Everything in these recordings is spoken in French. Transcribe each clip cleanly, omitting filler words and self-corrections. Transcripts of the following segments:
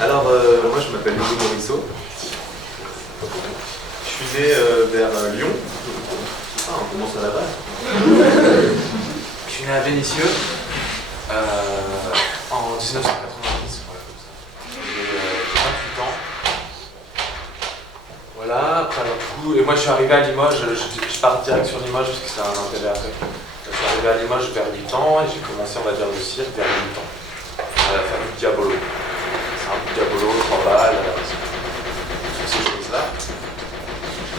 Alors, moi je m'appelle Louis Morisseau. Je suis né vers Lyon. Ah, on commence à la base. Je suis né à Vénissieux en 1990, voilà, comme ça. J'ai 28 ans. Voilà, après, alors, du coup, et moi je suis arrivé à Limoges, je pars direct sur Limoges parce que c'est un intérêt après. Je suis arrivé à Limoges vers 8 ans et j'ai commencé, on va dire, le cirque vers 8 ans. À faire du diabolo. C'est un peu diabolo, 3 balles, toutes ces choses-là.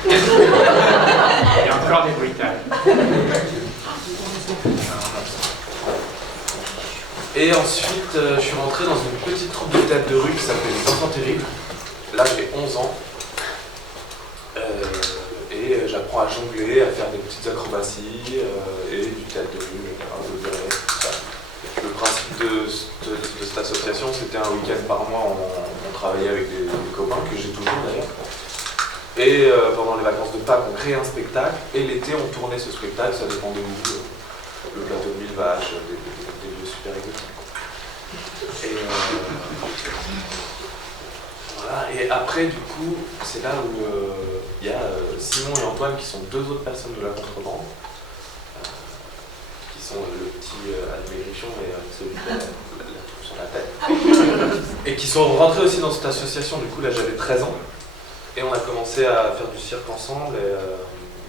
Il y a encore des bruitages. Et ensuite, je suis rentré dans une petite troupe de théâtre de rue qui s'appelait Les Enfants Terribles. Là, j'ai 11 ans. Et j'apprends à jongler, à faire des petites acrobaties et du théâtre de rue, tout ça. Le principe de cette association, c'était un week-end par mois, on travaillait avec des copains, que j'ai toujours d'ailleurs. Et pendant les vacances de Pâques, on créait un spectacle, et l'été, on tournait ce spectacle, ça dépendait où, le plateau de Mille Vaches, des lieux super exotiques. Et voilà, et après, du coup, c'est là où il y a Simon et Antoine, qui sont deux autres personnes de la contrebande, qui sont le petit Almérichon et celui qui a la touffe sur la tête, et qui sont rentrés aussi dans cette association. Du coup, là, j'avais 13 ans. Et on a commencé à faire du cirque ensemble, et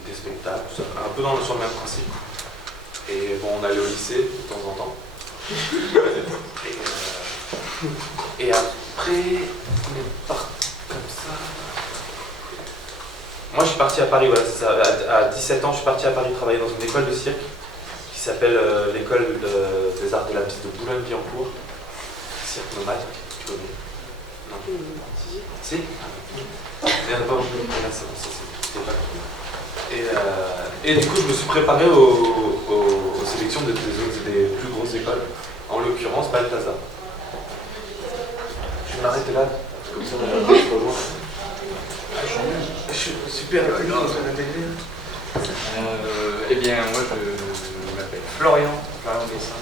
des spectacles, tout ça, un peu sur le même principe. Et bon, on allait au lycée de temps en temps. Et après, on est parti comme ça. Moi, je suis parti à Paris, voilà, c'est ça. À 17 ans, je suis parti à Paris travailler dans une école de cirque qui s'appelle l'école des arts de la piste de Boulogne-Billancourt. Cirque nomade, tu connais? Non. Si? Il n'y en a pas beaucoup. Là, c'est bon, c'était pas cool. Et du coup, je me suis préparé aux sélections des plus grosses écoles, en l'occurrence Balthazar. Je vais m'arrêter là, comme ça, on va pas trop loin. Je suis super intelligent sur la télé. Eh bien, moi, je m'appelle Florian Bessin.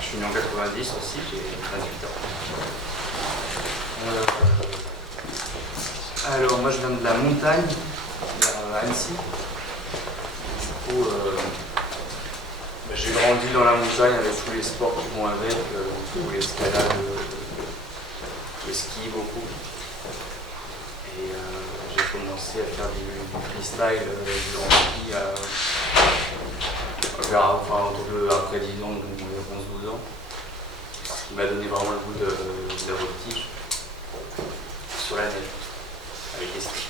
Je suis né en 90 aussi, j'ai 28 ans. Alors, moi je viens de la montagne, vers Annecy. Du coup, j'ai grandi dans la montagne avec tous les sports qui vont avec, l'escalade, le ski beaucoup. Et j'ai commencé à faire du freestyle, du grand ski après 10 ans, donc 11-12 ans. Ce qui m'a donné vraiment le goût de la voltige sur la neige, avec les skis.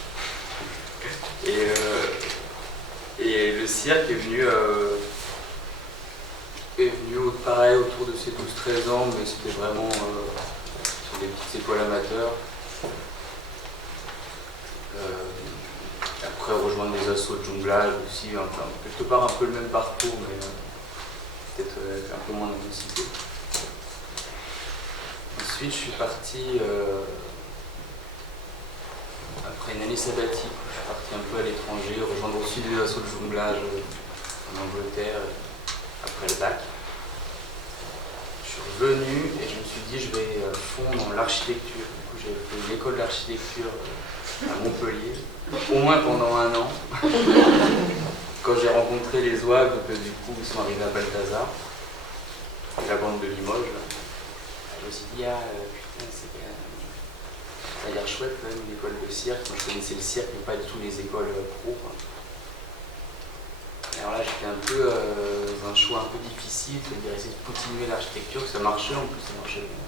Et le cirque est venu pareil autour de ces 12-13 ans, mais c'était vraiment sur des petites écoles amateurs. Après rejoindre des assos de jonglage aussi, enfin, quelque part un peu le même parcours, mais peut-être un peu moins d'intensité. Ensuite, je suis parti, après une année sabbatique, je suis parti un peu à l'étranger, rejoindre aussi des assos de jonglage en Angleterre, après le bac. Je suis revenu et je me suis dit, je vais fondre dans l'architecture. Du coup, j'ai fait une école d'architecture à Montpellier, au moins pendant 1 an. Quand j'ai rencontré les OAG, du coup, ils sont arrivés à Balthazar, et la bande de Limoges. Je me suis dit, putain, ça a l'air chouette quand même, une école de cirque. Moi, je connaissais le cirque, mais pas du tout les écoles pro. Alors là, j'étais un peu dans un choix un peu difficile, c'est-à-dire essayer de continuer l'architecture, que ça marchait, en plus ça marchait bien.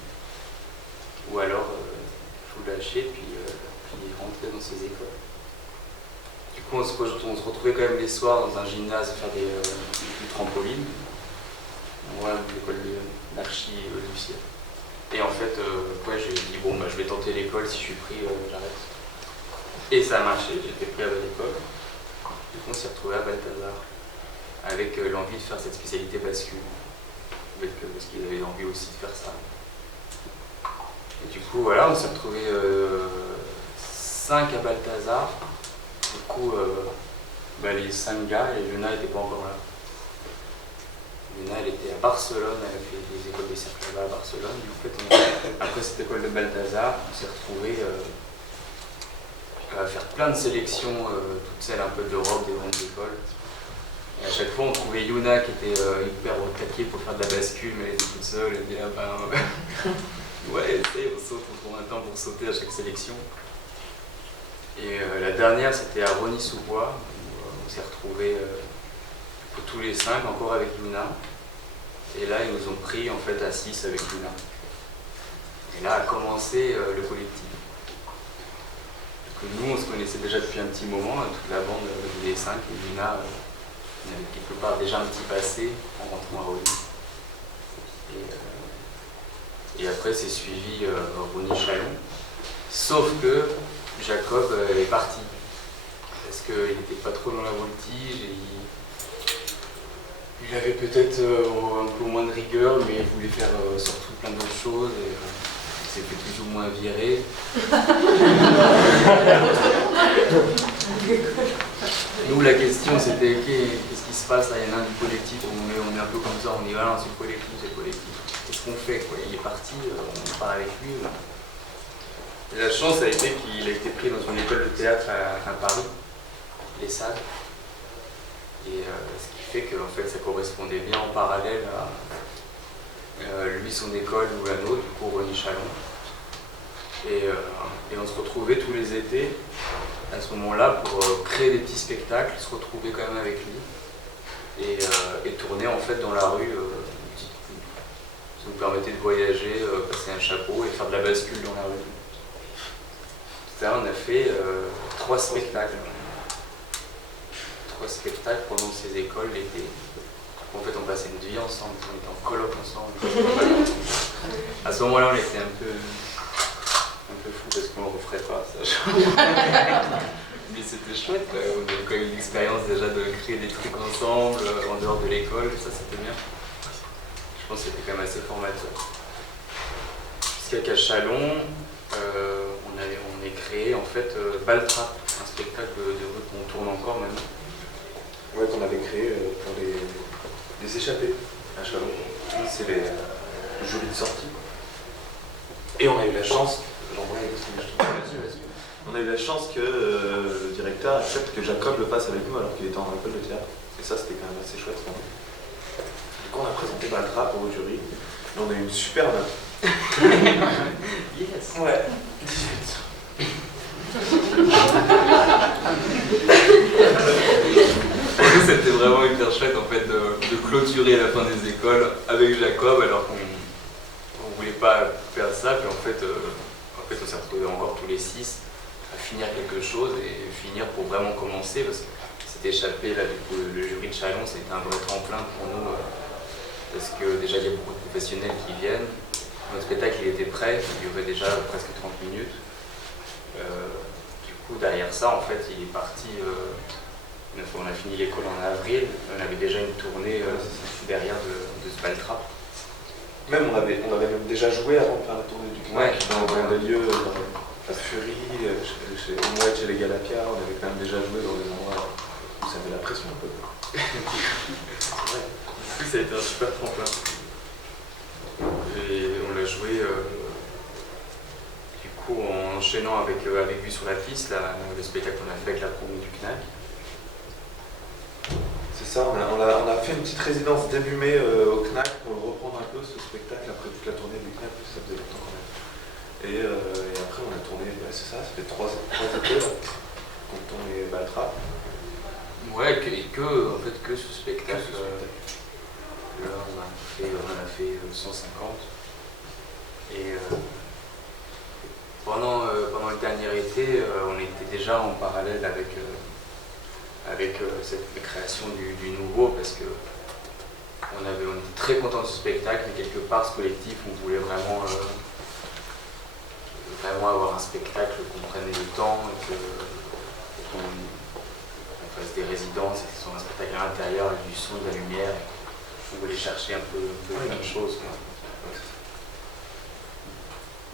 Ou alors, il faut lâcher, puis rentrer dans ces écoles. Du coup, on se retrouvait quand même les soirs dans un gymnase à faire du trampoline. Voilà, l'école d'archi du cirque. Et en fait, j'ai dit, bon, je vais tenter l'école, si je suis pris, j'arrête. Et ça a marché, j'ai été pris à l'école. Du coup, on s'est retrouvé à Balthazar, avec l'envie de faire cette spécialité bascule. Parce qu'ils avaient envie aussi de faire ça. Et du coup, voilà, on s'est retrouvé 5 à Balthazar. du coup, les 5 gars, et Yuna n'était pas encore là. Yuna, elle était à Barcelone, elle a fait des écoles des cercles là-bas à Barcelone. Et en fait, après cette école de Balthazar, on s'est retrouvés à faire plein de sélections, toutes celles un peu de l'Europe, des grandes écoles. Et à chaque fois, on trouvait Yuna qui était hyper au taquet pour faire de la bascule, mais elle était toute seule, elle était là, ouais, on saute, on trouve un temps pour sauter à chaque sélection. Et la dernière, c'était à Rosny-sous-Bois, où on s'est retrouvés tous les 5, encore avec Yuna. Et là, ils nous ont pris en fait à 6 avec Yuna. Et là a commencé le collectif. Que nous, on se connaissait déjà depuis un petit moment, toute la bande des 5, et Yuna, on avait quelque part déjà un petit passé en rentrant à Rosny. Et après, c'est suivi Rosny-Chalon. Sauf que Jacob est parti. Parce qu'il n'était pas trop dans la voltige. Et il avait peut-être un peu moins de rigueur, mais il voulait faire surtout plein d'autres choses. Et, il s'est fait plus ou moins virer. Nous, la question, c'était qu'est-ce qui se passe là? Il y en a un du collectif, on est un peu comme ça, on dit voilà, c'est le collectif, c'est le collectif. Qu'est-ce qu'on fait quoi? Il est parti, on part avec lui. Et la chance a été qu'il a été pris dans une école de théâtre à Paris, les salles. Et ce qui fait que en fait, ça correspondait bien en parallèle à lui, son école ou la nôtre, du coup Rosny-Chalon. Et on se retrouvait tous les étés à ce moment-là pour créer des petits spectacles, se retrouver quand même avec lui et tourner en fait dans la rue. Ça nous permettait de voyager, passer un chapeau et faire de la bascule dans la rue. Ça, on a fait 3 spectacles. 3 spectacles pendant ces écoles l'été. En fait, on passait une vie ensemble, on était en coloc ensemble. À ce moment-là, on était un peu fou parce qu'on ne le referait pas, ça. Mais c'était chouette, quoi. On avait quand même une expérience déjà de créer des trucs ensemble, en dehors de l'école, ça c'était bien. Je pense que c'était quand même assez formateur. Jusqu'à qu'à Chalon, on a créé en fait Baltrap, un spectacle de rue qu'on tourne encore maintenant. Ouais, qu'on avait créé pour les échappés à Chalon. C'est le jury de sortie. Et on a eu la chance, on a eu la chance que le directeur accepte que Jacob le fasse avec nous alors qu'il était en école de théâtre. Et ça, c'était quand même assez chouette. Du coup, on a présenté Baltrap au jury. Et on a eu une super note. Yes. Ouais, 18. C'était vraiment hyper chouette en fait de clôturer à la fin des écoles avec Jacob alors qu'on voulait pas faire ça. Puis en fait on s'est retrouvés encore tous les 6 à finir quelque chose et finir pour vraiment commencer parce que c'était échappé là du coup le jury de Chalon, c'était un vrai tremplin pour nous parce que déjà il y a beaucoup de professionnels qui viennent. Notre spectacle il était prêt, il durait déjà presque 30 minutes. Du coup derrière ça en fait il est parti. On a fini l'école en avril, on avait déjà une tournée derrière de ce Baltrap. Même on avait même déjà joué avant de faire la tournée du Knack, dans des lieux, à Fury, au Mouette, chez les Galapia, on avait quand même déjà joué dans des endroits où ça avait la pression un peu. C'est vrai. Du coup, ça a été un super tremplin. Et on l'a joué du coup en enchaînant avec lui sur la piste, le spectacle qu'on a fait avec la promo du Knack. C'est ça, on a fait une petite résidence début mai au Knack pour reprendre un peu ce spectacle après toute la tournée du Knack, parce que ça faisait longtemps quand même. Et après on a tourné, c'est ça, ça fait 3 étés là, qu'on tourne les Baltrap. Ouais, que ce spectacle. Là on a fait 150. Et pendant le dernier été, on était déjà en parallèle avec cette création du nouveau parce que on était très content de ce spectacle, mais quelque part ce collectif on voulait vraiment avoir un spectacle qu'on prenne le temps et qu'on fasse des résidences et que ce soit un spectacle à l'intérieur avec du son, de la lumière. On voulait chercher un peu plein de choses.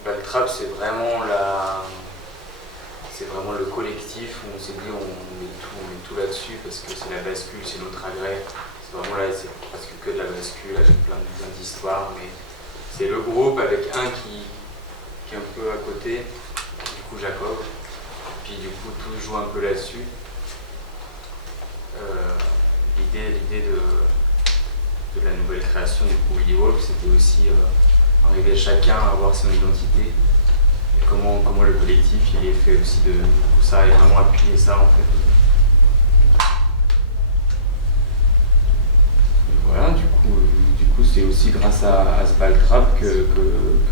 Baltrap c'est vraiment le collectif collectif où on s'est dit on met tout là-dessus parce que c'est la bascule, c'est notre agrès. C'est vraiment là, c'est presque que de la bascule avec plein d'histoires, mais c'est le groupe avec un qui est un peu à côté, du coup Jacob, puis du coup tout joue un peu là-dessus. L'idée de la nouvelle création du coup Willy Wolf, c'était aussi arriver chacun à avoir son identité et comment le collectif il est fait aussi de tout ça et vraiment appuyer ça en fait. Et voilà, du coup c'est aussi grâce à ce Baltrap que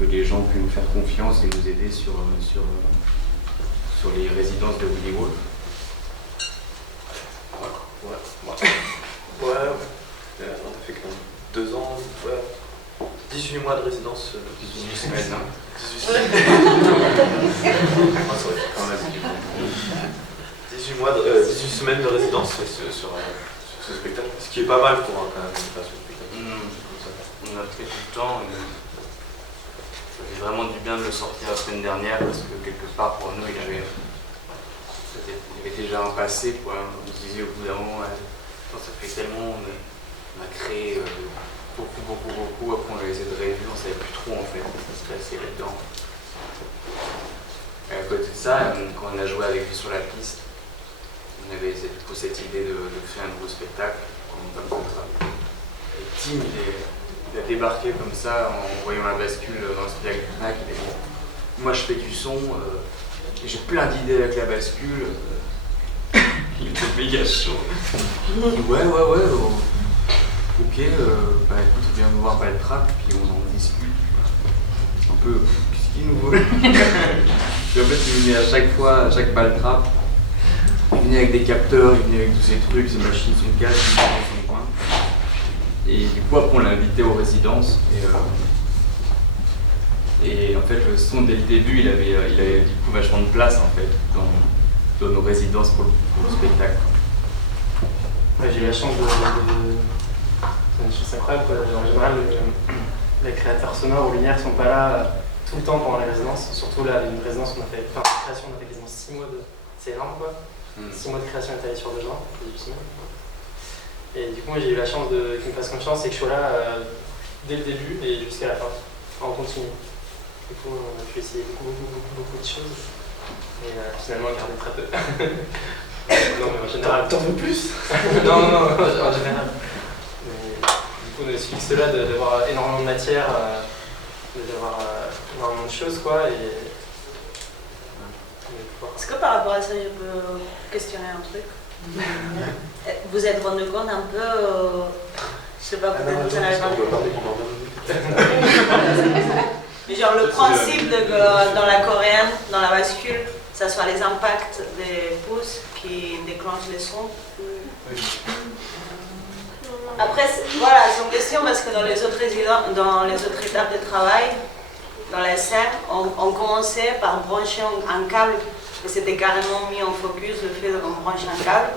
les gens ont pu nous faire confiance et nous aider sur les résidences de Willy Wolf. Ouais, on a fait quand même 2 ans, 18 mois de résidence. 18 semaines, hein. 18 semaines. Ah, ça aurait été quand même du coup. 18 semaines de résidence sur ce spectacle, ce qui est pas mal pour quand même une création de spectacle. On a pris du temps, ça fait vraiment du bien de le sortir la semaine dernière parce que quelque part pour nous il y avait déjà un passé, quoi. On se disait au bout d'un moment, ça fait tellement, on a créé beaucoup, après on les a revus, on savait plus trop en fait ce qui se passait là-dedans. Et à côté de ça, quand on a joué avec lui sur la piste, on avait cette idée de créer un nouveau spectacle, comme ça. Et Tim, il a débarqué comme ça en voyant la bascule dans le spectacle du Fnac, il a dit moi je fais du son, et j'ai plein d'idées avec la bascule. Il était méga chaud. Il dit ouais, ok, écoute, viens me voir Baltrap, puis on en discute. Un peu, qu'est-ce qu'il nous veut? Puis en fait, il venait à chaque Baltrap, il venait avec des capteurs, il venait avec tous ces trucs, ces machines, son casque, il venait dans son coin. Et du coup, après, on l'a invité aux résidences. Et en fait, le son, dès le début, il avait du coup vachement de place, en fait, dans nos résidences pour le spectacle. Ouais, j'ai eu la chance c'est une chose incroyable, quoi. En général, les créateurs sonores ou lumière sont pas là tout le temps pendant les résidences. Surtout là, une résidence, de création, on a fait quasiment 6 mois de... C'est énorme, quoi. 6 mois de création étalée sur 2 ans, c'est difficile. Et du coup, moi, j'ai eu la chance qu'ils me fassent confiance et que je sois là dès le début et jusqu'à la fin, en continu. Du coup, on a pu essayer beaucoup de choses. Et finalement, garder très peu. Non, mais en général. T'en veux plus? Non, en général. Mais, du coup, on a ce luxe-là d'avoir énormément de matière, d'avoir énormément de choses, quoi. Est-ce que par rapport à ça, je peux questionner un truc? Vous êtes rendu compte un peu, je sais pas, peut-être vous en avez parlé. Mais genre le principe de que dans la coréenne, dans la bascule, ça soit les impacts des pouces qui déclenchent les sons. Après, voilà, c'est une question parce que dans les autres étapes de travail, dans la scène, on commençait par brancher un câble, et c'était carrément mis en focus le fait qu'on branche un câble.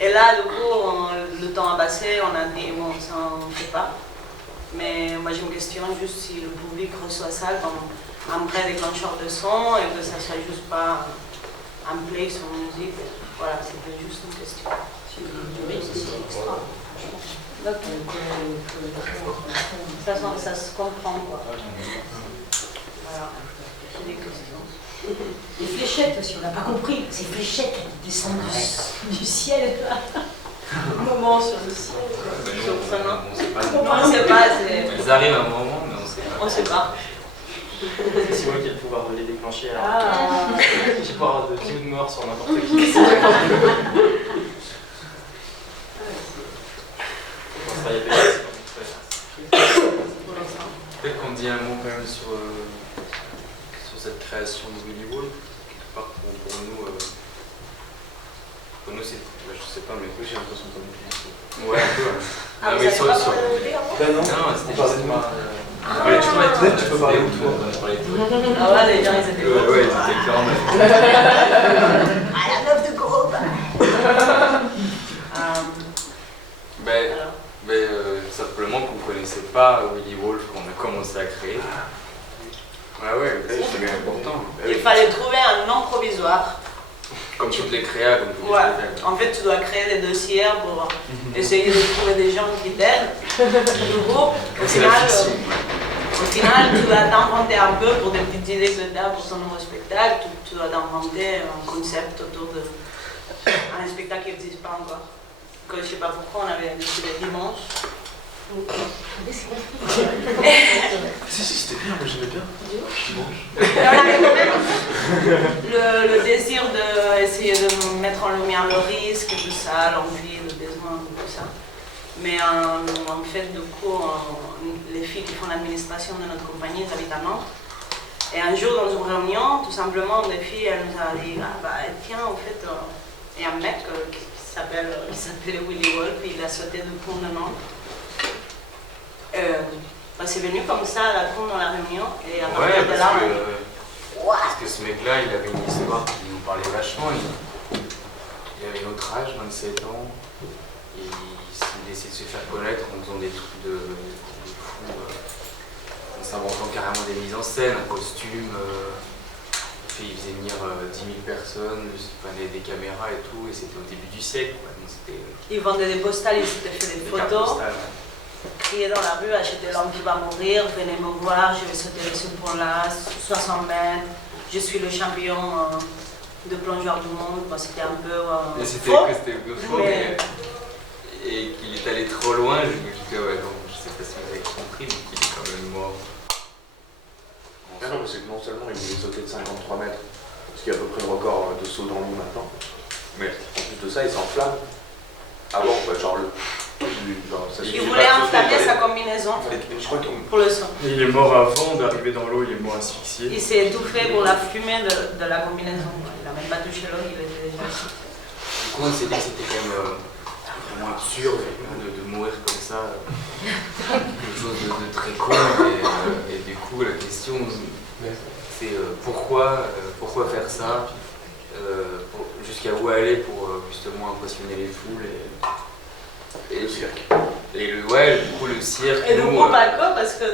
Et là, du coup, le temps a passé, on a dit, bon, ça on ne fait pas. Mais moi, je me questionne juste si le public reçoit ça comme un vrai déclencheur de son et que ça soit juste pas un play sur musique. Voilà, c'était juste une question. Ça se comprend, quoi. Voilà, c'est des questions. Les fléchettes aussi, on n'a pas compris. Ces fléchettes qui descendent du ciel. Moment sur le ciel. On sait pas. On sait pas, Elles arrivent à un moment, mais on sait pas. on sait pas. C'est moi qui ai le pouvoir de les déclencher. Ah. J'ai le pouvoir de vie ou de mort sur n'importe qui. Peut-être qu'on dit un mot quand même sur cette création de Willy Wolf. Quelque part pour nous c'est, je sais pas, mais j'ai l'impression qu'on ouais, un peu. Ah, vous mais savez pas parler de lui avant? Ben non, c'était juste moi. Tu peux parler de toi. Ah ouais, les gens ils étaient beaux. Ouais, c'était clairement. Ah, la meuf de groupe. Simplement qu'on ne connaissait pas Willy Wolf quand on a commencé à créer. Ah ouais, c'est quand même important. Il fallait trouver un nom provisoire. Comme toutes les créas, comme tous les Ouais. spectacles. En fait, tu dois créer des dossiers pour essayer de trouver des gens qui t'aident. Du coup, C'est la fiction. au final, tu dois t'inventer un peu pour des petites idées que tu as pour ton nouveau spectacle. Tu dois t'inventer un concept autour de un spectacle qui n'existe pas encore. Que je ne sais pas pourquoi on avait décidé dimanche. Si, c'était bien, moi j'aimais bien. Et on avait quand même le désir d'essayer de mettre en lumière le risque, tout ça, l'envie, le besoin, tout ça. Mais en fait, du coup, les filles qui font l'administration de notre compagnie, elles habitent à Nantes. Et un jour, dans une réunion, tout simplement, des filles, elles nous ont dit, ah bah tiens, en fait, il y a un mec qui s'appelle Willy Wolf, il a sauté du pont de Nantes. C'est venu comme ça à la con dans la réunion, et à partir de là, parce que ce mec-là, il avait une histoire qui nous parlait vachement. Il avait notre âge, 27 ans, et il essayait de se faire connaître en faisant des trucs de fou, en s'inventant carrément des mises en scène, un costume. Il faisait venir 10 000 personnes, il prenait des caméras et tout, et c'était au début du siècle. il vendait des postales, il s'était fait des photos. Crier dans la rue, acheter l'homme qui va mourir, venez me voir, je vais sauter ce pont-là, 60 mètres, je suis le champion de plongeur du monde. Bon, c'était un peu c'était faux, faux, mais... et qu'il est allé trop loin, je me disais, ouais, non, je sais pas si vous avez compris, mais qu'il est quand même mort. Ah non, parce que non seulement il voulait sauter de 53 mètres, ce qui est à peu près le record de saut dans l'eau maintenant, mais en plus de ça, il s'enflamme. Avant, quoi, genre le... Il voulait enflammer sa combinaison Je crois qu'il... pour le son. Il est mort avant d'arriver dans l'eau, il est mort asphyxié. Il s'est étouffé pour la fumée de la combinaison. Il n'a même pas touché l'eau, il était déjà... Du coup, on s'est dit que c'était quand même vraiment absurde de mourir comme ça. Quelque chose de très con. Et du coup, la question, c'est pourquoi faire ça, jusqu'à où aller pour justement impressionner les foules et le cirque. Et du coup, le cirque. Et du coup, pas que, parce que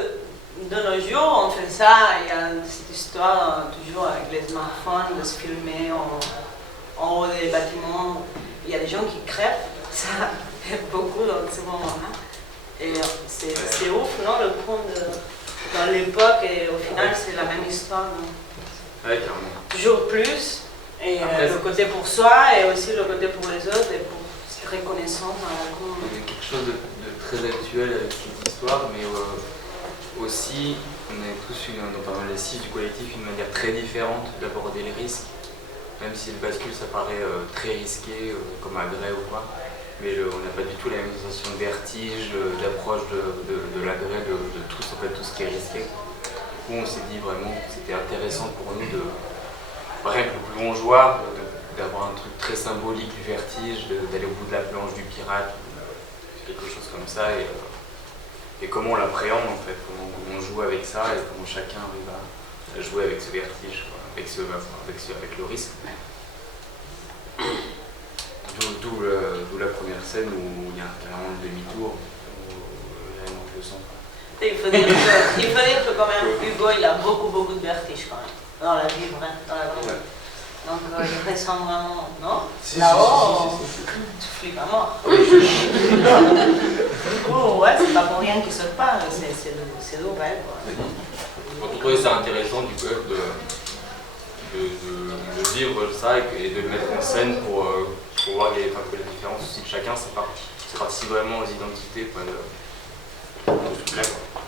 de nos jours, on fait ça, il y a cette histoire toujours avec les smartphones, de se filmer en haut des bâtiments. Il y a des gens qui crèvent, ça fait beaucoup dans ce moment-là. Et c'est ouf, non, le point dans l'époque, et au final, c'est la même histoire. Ouais, carrément. Toujours plus, et Après, le côté pour soi, et aussi le côté pour les autres, et pour cette reconnaissance dans la con. Il y a quelque chose de très actuel avec cette histoire, mais aussi, on a tous dans les six du collectif une manière très différente d'aborder les risques. Même si le bascule, ça paraît très risqué, comme à Grès ou quoi. Mais on n'a pas du tout la même sensation de vertige, d'approche de la Grès, de tout, en fait, tout ce qui est risqué. Du coup, on s'est dit vraiment que c'était intéressant pour nous de, rien que le plongeoir, d'avoir un truc très symbolique du vertige, d'aller au bout de la planche du pirate, quelque chose comme ça, et comment on l'appréhende en fait, comment on joue avec ça et comment chacun arrive à jouer avec ce vertige, quoi, avec le risque. D'où la première scène où il y a carrément le demi-tour, où il y a un angle de sang. Il faut dire que quand même, Hugo, il a beaucoup de vertige quand même, dans la vie vraie, dans la vraie vie. Donc il ressent vraiment, non? Là-haut, tu flippes à mort. Du coup, ouais, c'est pas pour rien qu'il saute pas, c'est vrai, quoi. En tout cas, c'est intéressant du coup de vivre ça et de le mettre en scène pour voir les différences aussi de chacun. Ça participe vraiment aux identités, quoi, de tout là, quoi.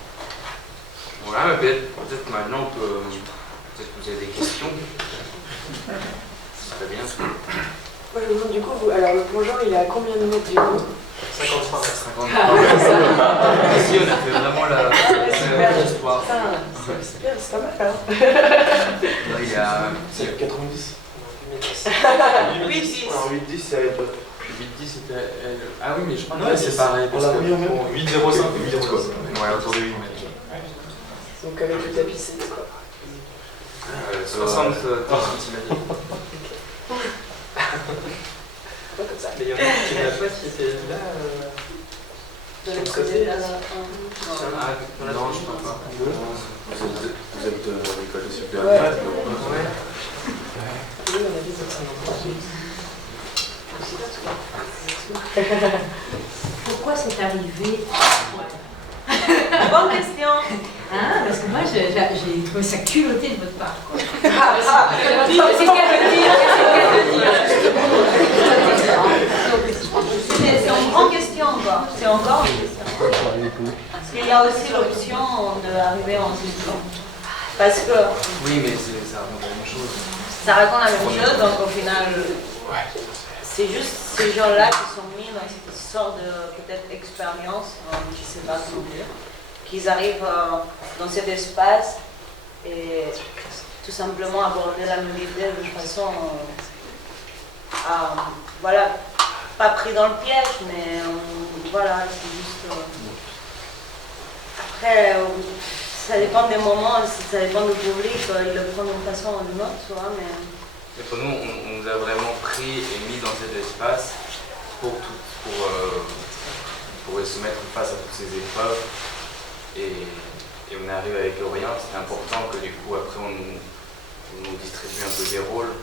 Voilà, mais peut-être maintenant, peut-être que vous avez des questions. C'est très bien. Moi je me demande du coup, alors le plongeon il est à combien de mètres du haut? 53 mètres. 53. Ici on a fait vraiment la histoire. C'est bien, c'est pas mal hein. Là, il y a... C'est 90. 8-10. Alors 8-10, c'est elle. 8-10 c'était elle. Ah oui, mais je crois Ouais, que c'est pareil. On l'a mis au même 8-0-5 ou 8-0 quoi. Ouais, autour de 8 mètres. Donc avec le tapis c'est quoi? 60 cm. Pas comme ça. Mais il y en a qui n'a pas qui était là. De l'autre côté là. Ah, non, je crois pas. Vous êtes de l'école de supérieure. Ouais. Oui, on a des autres. Pourquoi c'est arrivé? Bonne question. Hein? Parce que moi, j'ai trouvé ça culotté de votre part. Quoi. C'est le c'est une grande question encore. C'est encore une question. Parce qu'il y a aussi l'option d'arriver en session. Parce que Oui, mais ça raconte la même chose. ça raconte la même chose, donc au final, c'est juste ces gens-là qui sont mis dans cette sorte de peut-être expérience, je ne sais pas comment dire, qu'ils arrivent dans cet espace et tout simplement aborder la nudité de façon, voilà, pas pris dans le piège, mais voilà, c'est juste. Après, ça dépend des moments, ça dépend du public, ils le prennent d'une façon ou d'une autre, tu vois, mais. Et pour nous, on nous a vraiment pris et mis dans cet espace pour se mettre face à toutes ces épreuves. Et on arrive avec Lorient, c'est important que du coup, après, on nous distribue un peu des rôles.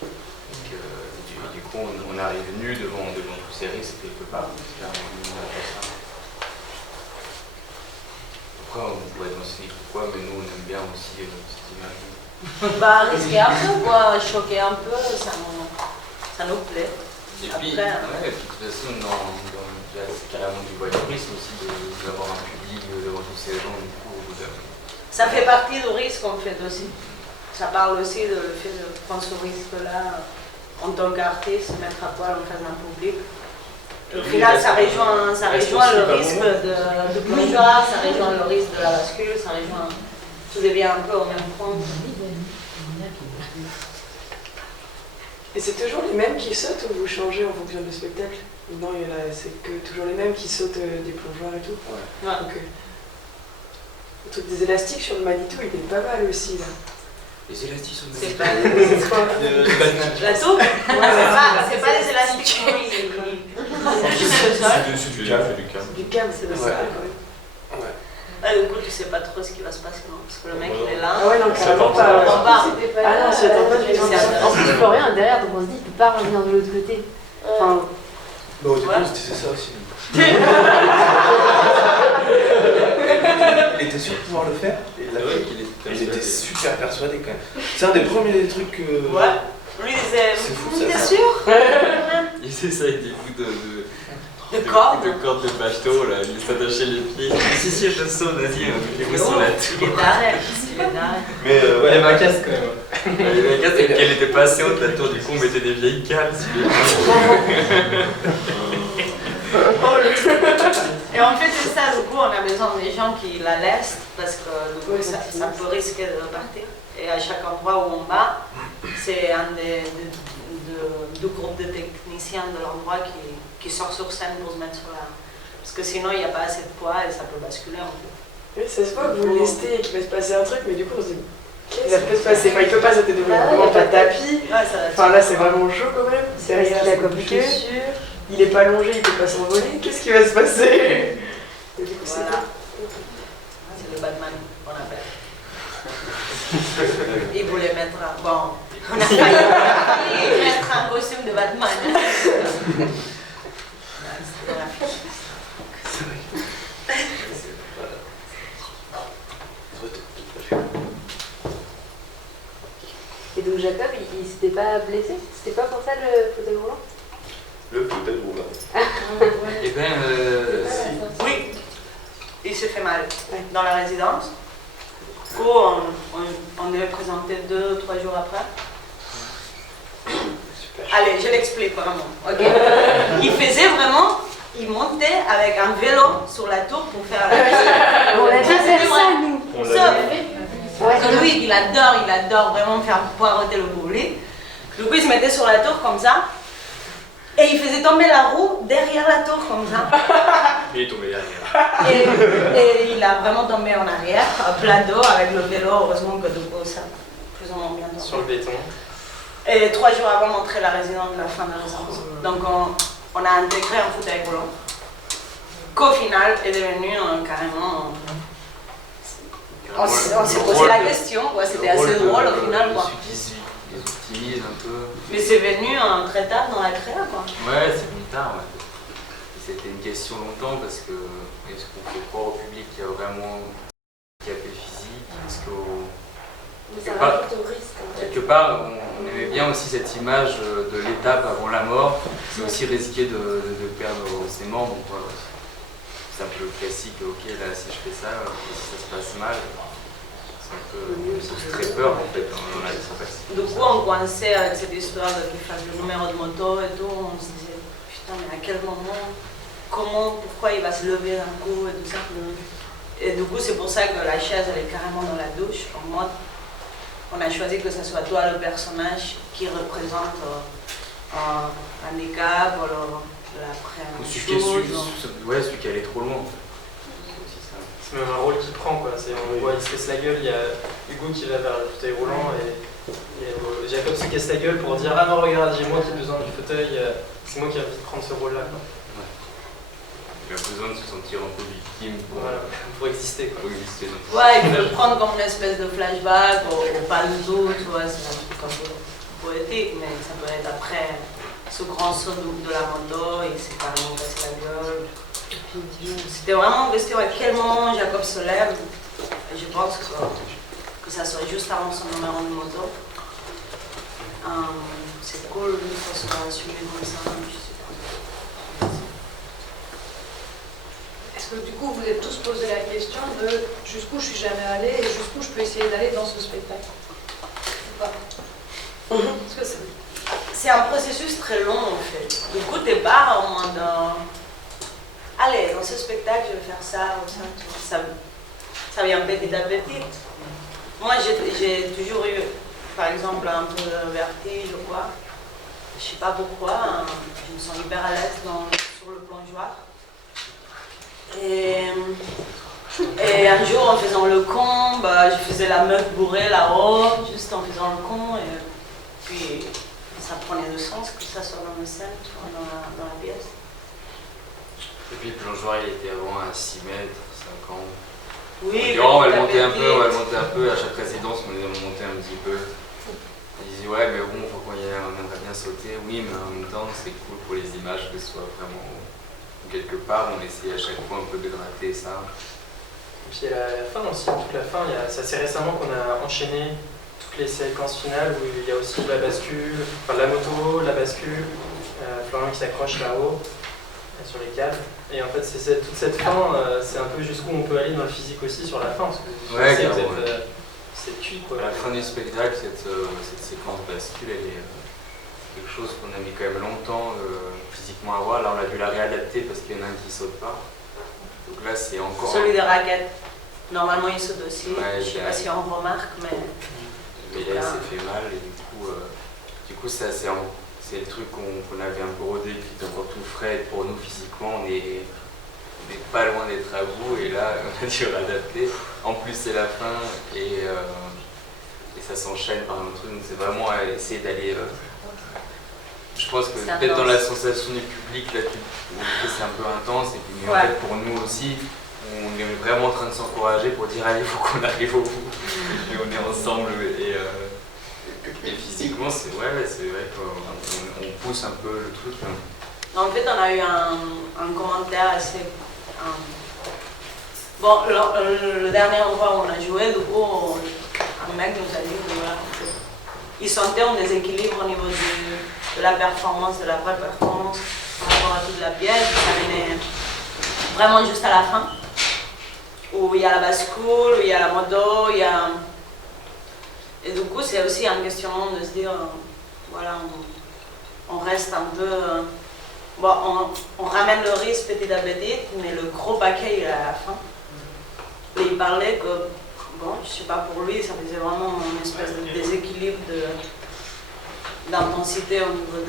Donc, du coup, on arrive nu devant tous ces risques quelque part. Après, on pourrait danser pourquoi, mais nous, on aime bien aussi cette image. Bah, risquer un peu, quoi, choquer un peu, ça nous plaît. Et puis, Après, de toute façon, c'est carrément du voyeurisme aussi d'avoir un public devant tous ces gens. Du coup, ça fait partie du risque en fait aussi. Ça parle aussi de le fait de prendre ce risque-là en tant qu'artiste, se mettre à poil en face d'un public. Au final, ça rejoint le risque de plongeoir, ça rejoint le risque de la bascule, ça rejoint. Tout devient un peu au même point. Et c'est toujours les mêmes qui sautent ou vous changez en fonction du spectacle? Non, c'est que toujours les mêmes qui sautent des plongeoires et tout. Ouais. Donc, le truc des élastiques sur le Manitou, il est pas mal aussi là. les élastiques sont C'est pas... pas. La tour? C'est pas les élastiques. C'est juste le sol. C'est du câble. Du câble, c'est ça quand même. Du coup, tu sais pas trop ce qui va se passer, non? Parce que le mec, il est là. Ah ouais, non, carrément pas. On part. Ah non, c'est pas du tout. En plus, Florian est derrière, donc on se dit qu'il peut pas revenir de l'autre côté. Enfin, Bon, du coup, c'est ça aussi. Il était sûr de pouvoir le faire. Et il l'a fait. Il était super persuadé quand même. C'est un des premiers trucs que. Ouais. Lui, il disait. C'est fou, T'es ça. sûr? Il faisait ça avec des bouts de cordes. de cordes de bateau, là, il s'attachait les pieds. Si, je saute, vas-y, mettez-vous sur la Il tour. est d'arrêt. Il est d'arrêt. Mais Il y ouais. avait un casque quand même. La casse, c'est qu'elle était pas assez haute, la tour, du coup, on mettait des vieilles cales sur les Et en fait, c'est ça, du coup, on a besoin des gens qui la laissent parce que du coup, ça peut risquer de partir. Et à chaque endroit où on va, c'est un du groupe de techniciens de l'endroit qui sort sur scène pour se mettre sur la. Parce que sinon, il n'y a pas assez de poids et ça peut basculer en fait. Oui, ça se voit que vous le lestez et qu'il va se passer un truc, mais du coup, on se dit, qu'est-ce qui va se passer? Enfin, il peut pas sauter de vraiment pas de tapis. Ouais, ça va Enfin, là, c'est vraiment chaud quand même. C'est Parce qu'il a compliqué. compliqué. Il est pas longé, il peut pas s'envoler. Qu'est-ce qui va se passer? Et du coup, c'est Voilà. C'est le Batman qu'on appelle. Il voulait mettre un. Bon, on a failli mettre un costume de Batman. et donc Jacob, il s'était pas blessé? C'était pas pour ça le fauteuil roulant? Le fauteuil roulant. Et ben, Oui, il se fait mal dans la résidence. Du coup, on devait présenter 2-3 jours après. Allez, je l'explique vraiment. Ok. Il faisait vraiment, il montait avec un vélo sur la tour pour faire la visite. On a déjà fait ça, nous. Sauf que lui, il adore vraiment faire poireauter le boulet. Du coup, il se mettait sur la tour comme ça. Et il faisait tomber la roue derrière la tour comme ça. Il est tombé derrière. Et il a vraiment tombé en arrière, à plat dos avec le vélo. Heureusement que du coup, ça a plus ou moins bien tombé. Sur le béton. Et 3 jours avant d'entrer la résidence de la fin de la résidence. Donc on a intégré un fauteuil roulant. Qu'au final est devenu carrément. On s'est posé la question, quoi. C'était assez drôle au final. Quoi. Les outils, analyse un peu. Mais c'est venu très tard dans la créa, quoi. Ouais, c'est venu tard, ouais. C'était une question longtemps parce que est-ce qu'on fait croire au public qu'il y a vraiment un handicapé physique? Est-ce qu'au Mais ça rajoute au risque en fait. quelque part, on aimait bien aussi cette image de l'étape avant la mort. C'est aussi risqué de perdre ses membres. Quoi. C'est un peu classique, ok, là, si je fais ça, si ça se passe mal, c'est un peu très peur en fait dans la vie. Du coup, on coinçait avec cette histoire qu'il fasse le numéro de moto et tout. On se disait, putain, mais à quel moment, comment, pourquoi il va se lever d'un coup et tout ça. Et du coup, c'est pour ça que la chaise, elle est carrément dans la douche. En mode, on a choisi que ce soit toi le personnage qui représente un handicap ou Celui qui allait trop loin en fait. C'est même un rôle qu'il prend, quoi. On voit, il se casse la gueule, il y a Hugo qui va vers le fauteuil roulant et Jacob se casse la gueule pour dire ah non, regarde, j'ai moi qui ai besoin du fauteuil, c'est moi qui ai envie de prendre ce rôle-là. Il a besoin de se sentir un peu victime pour exister. Quoi. Ouais, il peut le prendre comme une espèce de flashback ou pas le tout, tu vois, c'est un truc un peu poétique, mais ça peut être après ce grand saut de la moto, il s'est carrément cassé la gueule. C'était vraiment une question à quel moment Jacob se lève. Et je pense que ça soit juste avant son numéro de moto. C'est cool que ça soit assumé comme ça, je sais pas. Est-ce que du coup vous êtes tous posé la question de jusqu'où je suis jamais allée et jusqu'où je peux essayer d'aller dans ce spectacle ou pas? Parce que c'est un processus très long en fait. Du coup, t'es pas en mode allez, dans ce spectacle, je vais faire ça ou ça, tu vois. Ça vient petit à petit. Moi, j'ai toujours eu, par exemple, un peu de vertige ou quoi. Je sais pas pourquoi, je me sens hyper à l'aise sur le plongeoir. Et un jour, en faisant le con, je faisais la meuf bourrée là-haut, juste en faisant le con. Et puis, ça prenait du sens que ça soit dans la scène, tu vois, dans la pièce. Et puis le plongeoir, il était avant à 6 mètres, 5 ans. Oui, on va le monter un peu, à chaque résidence, on va monter un petit peu. Il dit ouais, mais bon, faut qu'on aimerait bien sauter. Oui, mais en même temps, c'est cool pour les images que ce soit vraiment quelque part. On essaie à chaque fois un peu de gratter ça. Et puis la fin aussi, toute la fin, c'est assez récemment qu'on a enchaîné toutes les séquences finales où il y a aussi la bascule, enfin la moto, la bascule, Florian qui s'accroche là-haut sur les câbles. Et en fait, toute cette fin, c'est un peu jusqu'où on peut aller dans le physique aussi sur la fin. Parce que c'est cuit quoi. À la fin du spectacle, cette séquence bascule, elle est quelque chose qu'on a mis quand même longtemps physiquement à voir. Là, on a dû la réadapter parce qu'il y en a un qui saute pas. Donc là, c'est encore. Celui des raquettes. Normalement, il saute aussi. Ouais, je sais pas si on remarque, mais. Mais là, il s'est fait mal et du coup c'est le truc qu'on avait un peu rodé, qui était encore tout frais. Pour nous, physiquement, on est pas loin d'être à bout et là, on a dû réadapter. En plus, c'est la fin et ça s'enchaîne par un autre truc. Donc, c'est vraiment essayer d'aller. Je pense que peut-être dans la sensation du public, là, c'est un peu intense et puis en fait, pour nous aussi, on est vraiment en train de s'encourager pour dire allez, il faut qu'on arrive au bout. Et on est ensemble et physiquement, c'est vrai qu'on pousse un peu le truc. Hein. En fait, on a eu un commentaire assez. Bon, le dernier endroit où on a joué, du coup, un mec nous a dit que voilà, il sentait un déséquilibre au niveau de la performance, de la vraie performance par rapport à toute la pièce. Ça venait vraiment juste à la fin, où il y a la bascule, où il y a la moto, il y a. Et du coup, c'est aussi un questionnement de se dire, voilà, on reste un peu. Bon, on ramène le risque petit à petit, mais le gros paquet, il est à la fin. Et il parlait que, bon, je sais pas, pour lui, ça faisait vraiment une espèce de déséquilibre d'intensité au niveau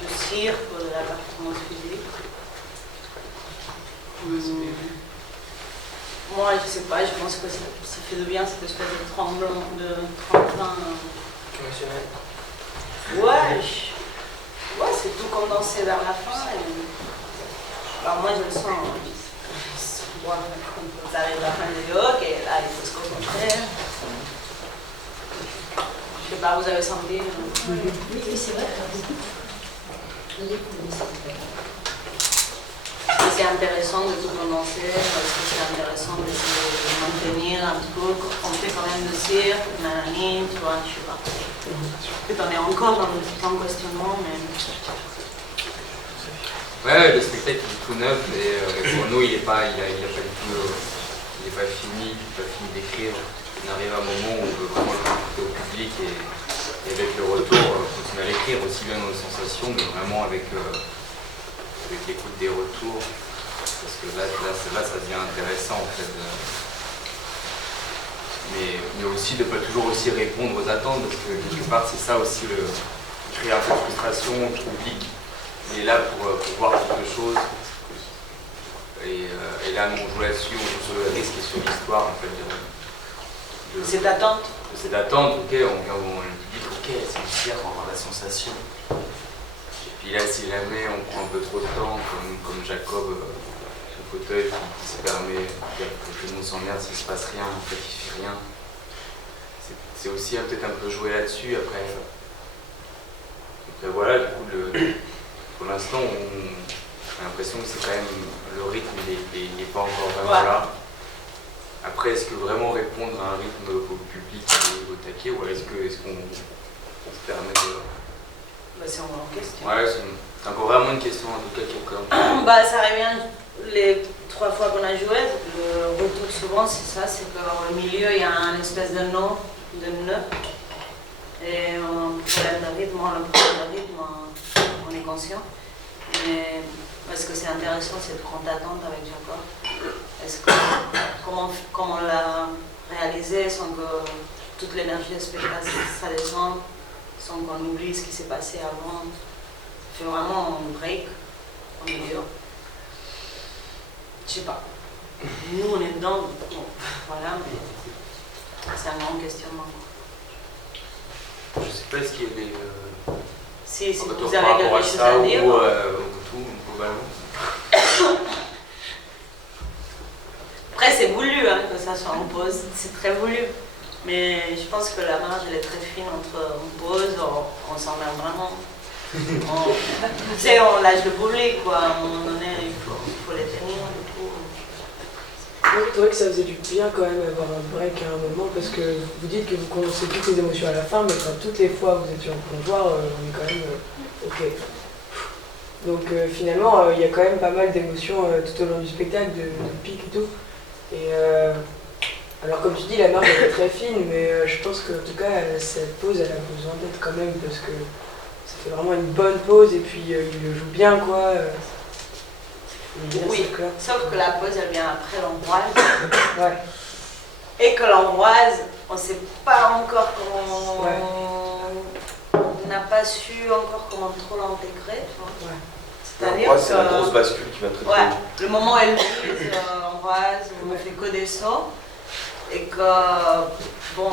du cirque, de la performance physique. Moi, je sais pas, je pense que ça fait de bien cette espèce de tremplin émotionnel. Ouais, c'est tout condensé vers la fin. Alors moi, je le sens. Quand ça arrive à la fin du ok, là, il faut se concentrer. Je sais pas, vous avez senti Oui, c'est vrai que c'est intéressant de tout prononcer, est-ce que c'est intéressant de maintenir un petit peu, on fait quand même le cirque, nanani, tu vois, je sais pas. Peut-être on est encore dans le questionnement, mais... Ouais, le spectacle il est tout neuf et pour nous il est pas, il a pas du tout, il est pas fini d'écrire. On arrive à un moment où on veut vraiment le raconter au public et avec le retour, continuer à l'écrire aussi bien dans les sensations, mais vraiment avec l'écoute des retours. Parce que là, ça devient intéressant en fait. Mais aussi de ne pas toujours aussi répondre aux attentes, parce que quelque part c'est ça aussi, créer un peu de frustration au public. Il est là pour voir quelque chose. Et là, nous, on joue là-dessus, on joue sur le risque et sur l'histoire, en fait. Cette attente. Cette attente, ok, on dit, ok, c'est une pierre, on va avoir la sensation. Et puis là, si jamais on prend un peu trop de temps, comme Jacob, son fauteuil qui se permet que tout le monde s'emmerde, s'il ne se passe rien, en fait, il ne fait rien. C'est aussi peut-être un peu jouer là-dessus, après voilà, du coup, pour l'instant, on a l'impression que c'est quand même le rythme, il n'est pas encore vraiment là. Après, est-ce que vraiment répondre à un rythme au public au taquet, ou est-ce qu'on se permet de... C'est encore une question. Ouais, c'est encore vraiment une question en tout cas qui est quand même... Ça revient les 3 fois qu'on a joué, le retour souvent c'est ça, c'est qu'au milieu il y a une espèce de nœud. Et on problème de rythme, on est conscient. Mais est-ce que c'est intéressant cette grande attente avec Jacob? Est-ce que comment on l'a réalisé sans que toute l'énergie du spectacle ça descende, sans qu'on oublie ce qui s'est passé avant? C'est vraiment un break au milieu. Je sais pas. Nous on est dedans, bon, voilà, mais c'est un grand questionnement. Je sais pas, est-ce qu'il y a des... Si vous par avez rapport quelque à chose ça, à dire. ou tout, globalement. Après, c'est voulu que ça soit en pause, c'est très voulu. Mais je pense que la marge elle est très fine entre en pause, on s'emmerde vraiment. On lâche le public, quoi. À un moment donné, il faut les tenir. Moi, je trouvais que ça faisait du bien quand même d'avoir un break à un moment, parce que vous dites que vous condensez toutes les émotions à la fin, mais quand toutes les fois vous étiez en plongeoir, on est quand même ok. Donc finalement, il y a quand même pas mal d'émotions tout au long du spectacle, de pics et tout. Et alors comme tu dis, la marge est très fine, mais je pense que en tout cas, cette pause, elle a besoin d'être quand même, parce que ça fait vraiment une bonne pause, et puis il le joue bien, quoi. Oui, sauf que la pause elle vient après l'Ambroise. Ouais. Et que l'Ambroise, on ne sait pas encore comment. Ouais. On n'a pas su encore comment trop l'intégrer. Ouais. C'est-à-dire c'est la grosse bascule qui va très très ouais, vite. le moment où elle brise l'Ambroise, on ne fait que des sauts. Et que, bon,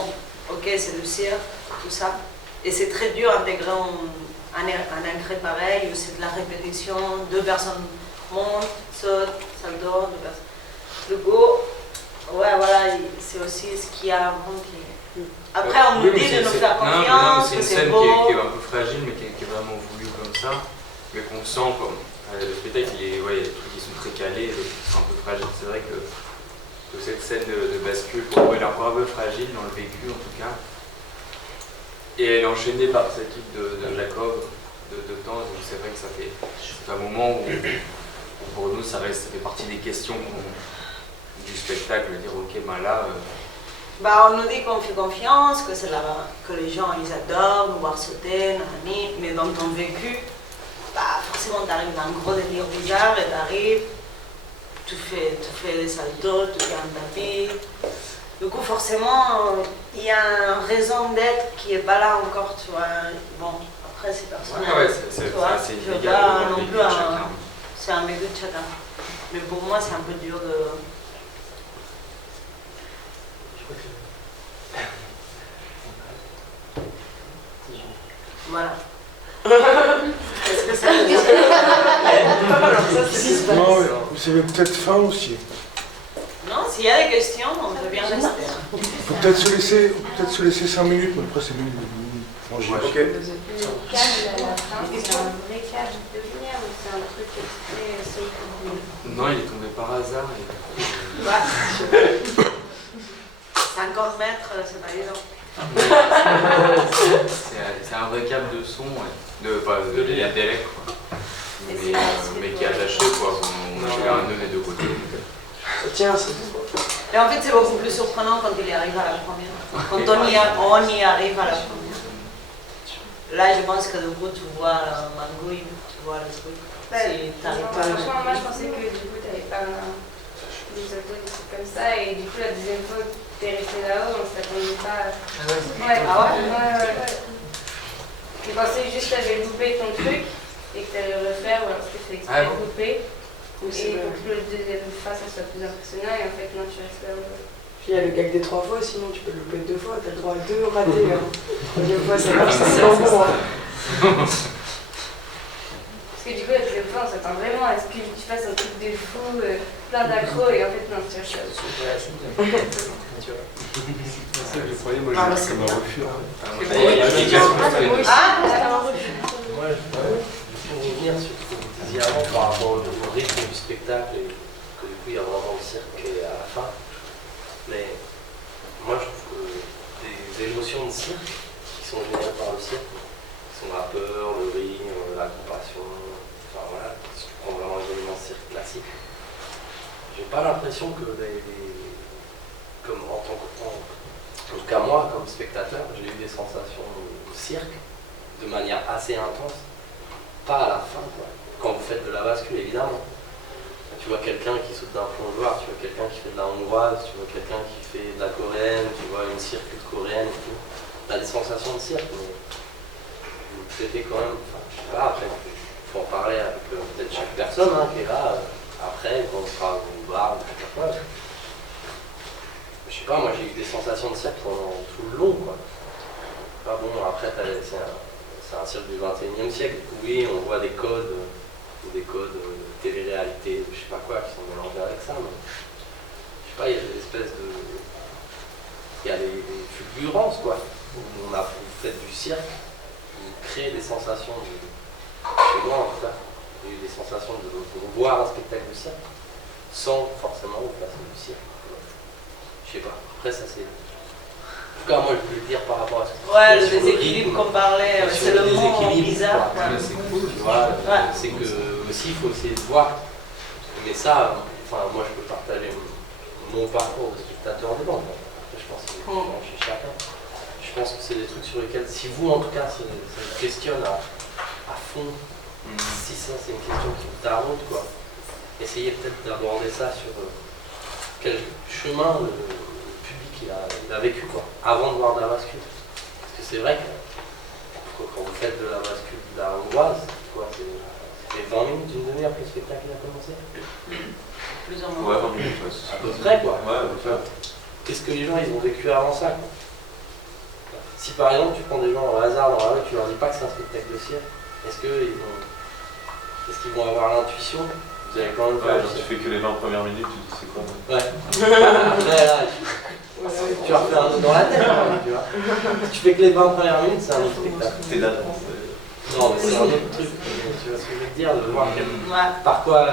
ok, c'est le cirque, tout ça. Et c'est très dur d'intégrer un incret pareil, où c'est de la répétition, 2 personnes montent, sautent, s'adorent, 2 personnes. Le go, ouais, voilà, c'est aussi ce qu'il y a avant qui... Après, on nous dit de nous faire confiance, que c'est beau. C'est une scène qui est un peu fragile, mais qui est vraiment voulue comme ça. Mais qu'on sent, comme le spectacle, il y a des trucs qui sont très calés, qui sont un peu fragiles. C'est vrai que cette scène de bascule, pour moi, elle est encore un peu fragile dans le vécu, en tout cas. Et elle est enchaînée par cette type de Jacob de temps. Donc c'est vrai que ça fait un moment où pour nous, ça fait partie des questions du spectacle, de dire ok, là... on nous dit qu'on fait confiance, que les gens ils adorent nous voir sauter, mais dans ton vécu, forcément tu arrives dans un gros délire bizarre et tu arrives, tu fais des saltos, tu fais un tapis. Du coup forcément, il y a une raison d'être qui n'est pas là encore, tu vois. Bon, après c'est personnel. Ouais, c'est inégal, c'est un vécu de chacun. Mais pour moi c'est un peu dur de... Voilà. Est-ce que ça veut dire Non, vous avez peut-être faim aussi. Non, s'il y a des questions, on peut bien rester. Il faut peut-être se laisser 5 minutes, mais après c'est mieux. manger. Ok. Le câble à la fin, c'est un vrai câble de lumière ou c'est un truc exprès safe? Non, il est tombé par hasard. Ouais. 50 mètres, c'est pas évident. C'est un vrai câble de son, ouais. De l'IADLEC, quoi. Mais qui est attaché, quoi. On a un nœud des deux côtés. Ça tient, c'est Et en fait, c'est beaucoup plus surprenant quand il arrive à la première. Quand on y arrive à la première. Là, je pense que du coup, tu vois la magouille, tu vois le truc. Si t'arrives pas à le- Franchement, moi je pensais que du coup t'avais pas des autos, des trucs comme ça, et du coup la deuxième fois que t'es resté là-haut, on s'attendait pas. Ouais, ouais. Je pensais juste que t'avais loupé ton truc et que t'allais le refaire, ou alors que c'est exprès de louper. Et pour que le deuxième fois ça soit plus impressionnant, et en fait non, tu restes là-haut. Puis il y a le gag des 3 fois, sinon tu peux le louper 2 fois, t'as le droit à 2 ratés. La troisième fois, ça marche, c'est bon. Parce que du coup, la deuxième fois, on s'attend vraiment à ce que tu fasses un truc de fou, plein d'accros, et en fait, non, tu restes là. C'est le problème, moi je vois comme un refus. Moi, pour revenir sur ce que vous disiez avant par rapport au rythme du spectacle et que du coup il y a vraiment le cirque à la fin, mais moi je trouve que des émotions de cirque qui sont générées par le cirque, qui sont la peur, le rire, la compassion, enfin voilà, si tu prends vraiment les éléments de cirque classiques, j'ai pas l'impression que comme en tout cas moi comme spectateur, j'ai eu des sensations de cirque de manière assez intense, pas à la fin quoi. Quand vous faites de la bascule évidemment, tu vois quelqu'un qui saute d'un plongeoir, tu vois quelqu'un qui fait de la hongroise, tu vois quelqu'un qui fait de la coréenne, tu vois une circuit coréenne et tout, t'as des sensations de cirque, mais c'était quand même, enfin je sais pas, après il faut en parler avec peut-être chaque personne hein, qui est là, après quand on sera au bar, je sais pas quoi. Je sais pas, moi j'ai eu des sensations de cirque pendant tout le long quoi. Ah bon, après c'est un cirque du 21e siècle, oui on voit des codes de télé-réalité, je sais pas quoi, qui sont mélangés avec ça, mais je sais pas, il y a des espèces de... Il y a des fulgurances quoi, où vous faites du cirque, vous créez des sensations, chez moi en tout cas, j'ai eu des sensations de voir un spectacle de cirque, sans forcément vous passer du cirque. Je sais pas, après ça c'est... En tout cas moi je peux le dire par rapport à ce que ouais, le déséquilibre qu'on parlait, c'est le mot bizarre. Ouais. C'est cool, tu vois, c'est que aussi il faut essayer de voir. Mais ça, enfin moi je peux partager mon parcours de spectateur de bande. Je pense que c'est différent chez chacun. Je pense que c'est des trucs sur lesquels, si vous en tout cas, ça vous questionne à fond, si ça c'est une question qui vous taraude, quoi, essayez peut-être d'aborder ça sur quel chemin le public il a vécu quoi, avant de voir de la bascule. Parce que c'est vrai que quand vous faites de la bascule de la hongroise, quoi, c'est 20 minutes, une demi-heure que le spectacle a commencé. Plus ou moins. Ouais, 20 minutes, ouais, À peu près quoi. Ouais, qu'est-ce que les gens ils ont vécu avant ça quoi. Si par exemple tu prends des gens au hasard dans la rue, tu leur dis pas que c'est un spectacle de cirque, est-ce qu'ils vont avoir l'intuition? Vous allez quand même faire genre, tu fais que les 20 premières minutes, tu dis c'est quoi ouais. Après là, tu vas refaire un autre dans la tête quand même, tu vois. Si tu fais que les 20 premières minutes, c'est un autre spectacle. C'est là. Non mais c'est un autre truc, tu vois ce que je veux dire, de voir par quoi...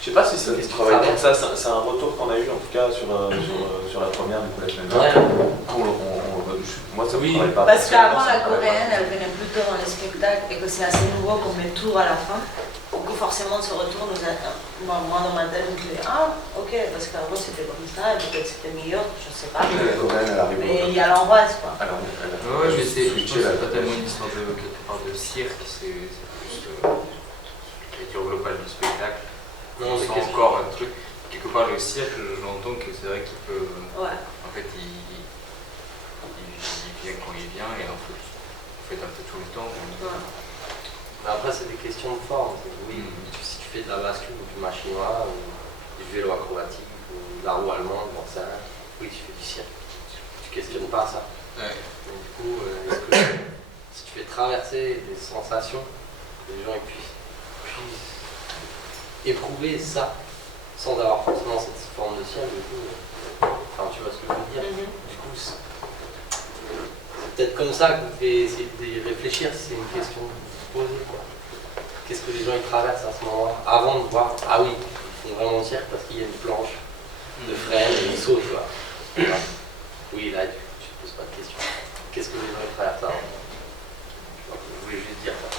Je sais pas si ça se travaille comme ça, c'est un retour qu'on a eu en tout cas sur la première du coup la semaine dernière. Moi ça me travaille pas. Parce qu'avant la coréenne elle venait plutôt dans les spectacles et que c'est assez nouveau qu'on met tout à la fin. Du coup forcément ce retour nous a... Moi dans ma tête je me disais ah ok parce qu'avant c'était comme ça et peut-être c'était meilleur, je sais pas. La coréenne elle arrive. Mais il y a l'angoisse quoi. Ouais, mais c'est pas tellement une histoire de cirque, c'est plus l'écriture globale du spectacle. Non, mais c'est encore un truc. Quelque part, le cirque, j'entends que c'est vrai qu'il peut. Ouais. En fait, il vient quand il vient et en fait un peu tout le temps. Ouais. Mais après, c'est des questions de forme. Oui, si tu fais de la bascule ou du machinois, ou du vélo acrobatique, ou de la roue allemande, bon, ça, oui, tu fais du cirque. Tu questionnes pas ça. Ouais. Mais du coup, si tu fais traverser des sensations, que les gens puissent éprouver ça sans avoir forcément cette forme de cirque, du coup, enfin tu vois ce que je veux dire. Du coup, peut-être comme ça que vous pouvez essayer de réfléchir si c'est une question que vous posez, quoi. Qu'est-ce que les gens ils traversent à ce moment-là, avant de voir, ah oui, ils font vraiment cirque parce qu'il y a une planche de freine et ils sautent, quoi. Voilà. Oui, là, tu te poses pas de questions. Qu'est-ce que les gens ils traversent avant? Je voulais juste dire ça.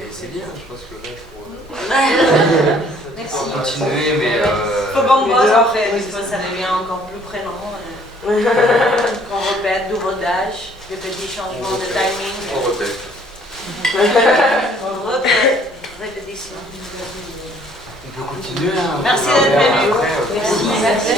Et c'est bien, je pense que là, pour Merci. continuer, mais. Faut qu'on bosse en fait, parce que ça devient encore plus prenant. Qu'on répète du rodage, des petits changements de timing. On répète. On répète, répétition. On peut continuer. Hein. Merci d'être venu. Après, Merci.